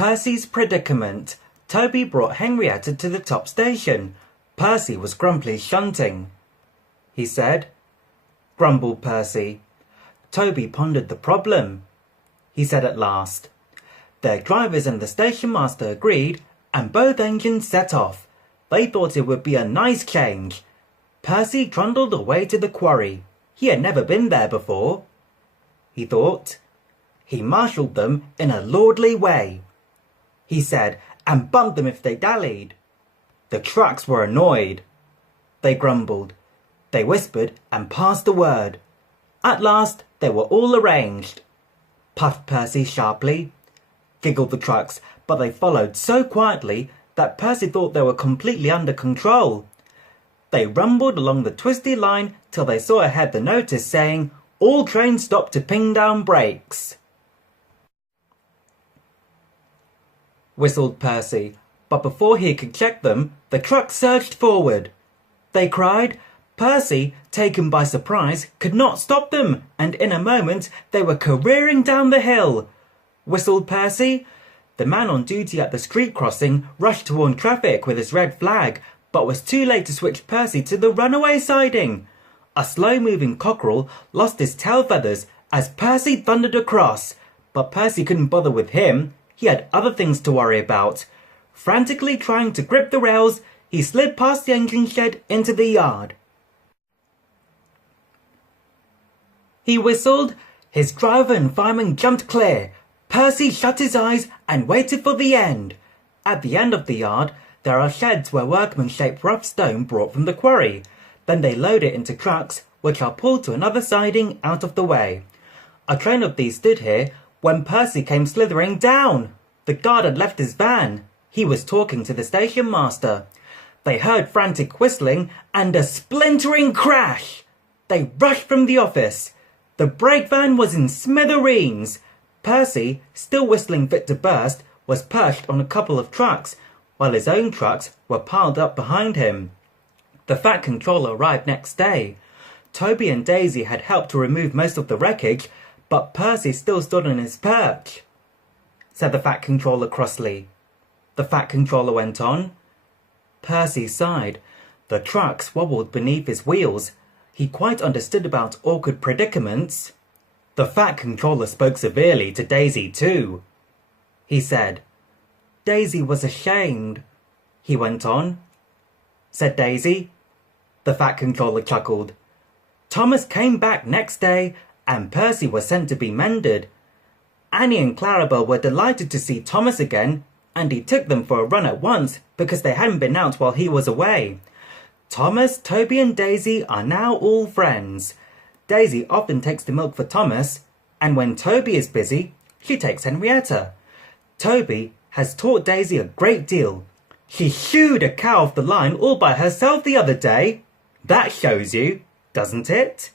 Percy's predicament. Toby brought Henrietta to the top station. Percy was grumpily shunting. He said, grumbled Percy. Toby pondered the problem. He said at last. Their drivers and the station master agreed, and both engines set off. They thought it would be a nice change. Percy trundled away to the quarry. He had never been there before. He thought. He marshalled them in a lordly way. He said, and bumped them if they dallied. The trucks were annoyed. They grumbled. They whispered and passed the word. At last they were all arranged. Puffed Percy sharply. Giggled the trucks, but they followed so quietly that Percy thought they were completely under control. They rumbled along the twisty line till they saw ahead the notice saying, all trains stop to ping down brakes. Whistled Percy, but before he could check them, the truck surged forward. They cried. Percy, taken by surprise, could not stop them, and in a moment they were careering down the hill. Whistled Percy. The man on duty at the street crossing rushed to warn traffic with his red flag, but was too late to switch Percy to the runaway siding. A slow-moving cockerel lost his tail feathers as Percy thundered across, but Percy couldn't bother with him. He had other things to worry about. Frantically trying to grip the rails, he slid past the engine shed into the yard. He whistled. His driver and fireman jumped clear. Percy shut his eyes and waited for the end. At the end of the yard, there are sheds where workmen shape rough stone brought from the quarry. Then they load it into trucks, which are pulled to another siding out of the way. A train of these stood here when Percy came slithering down. The guard had left his van. He was talking to the station master. They heard frantic whistling and a splintering crash. They rushed from the office. The brake van was in smithereens. Percy, still whistling fit to burst, was perched on a couple of trucks, while his own trucks were piled up behind him. The Fat Controller arrived next day. Toby and Daisy had helped to remove most of the wreckage, but Percy still stood on his perch. Said the Fat Controller crossly. The Fat Controller went on. Percy sighed. The trucks wobbled beneath his wheels. He quite understood about awkward predicaments. The Fat Controller spoke severely to Daisy too. He said. Daisy was ashamed. He went on. Said Daisy. The Fat Controller chuckled. Thomas came back next day and Percy was sent to be mended. Annie and Clarabelle were delighted to see Thomas again, and he took them for a run at once because they hadn't been out while he was away. Thomas, Toby and Daisy are now all friends. Daisy often takes the milk for Thomas, and when Toby is busy, she takes Henrietta. Toby has taught Daisy a great deal. She shooed a cow off the line all by herself the other day. That shows you, doesn't it?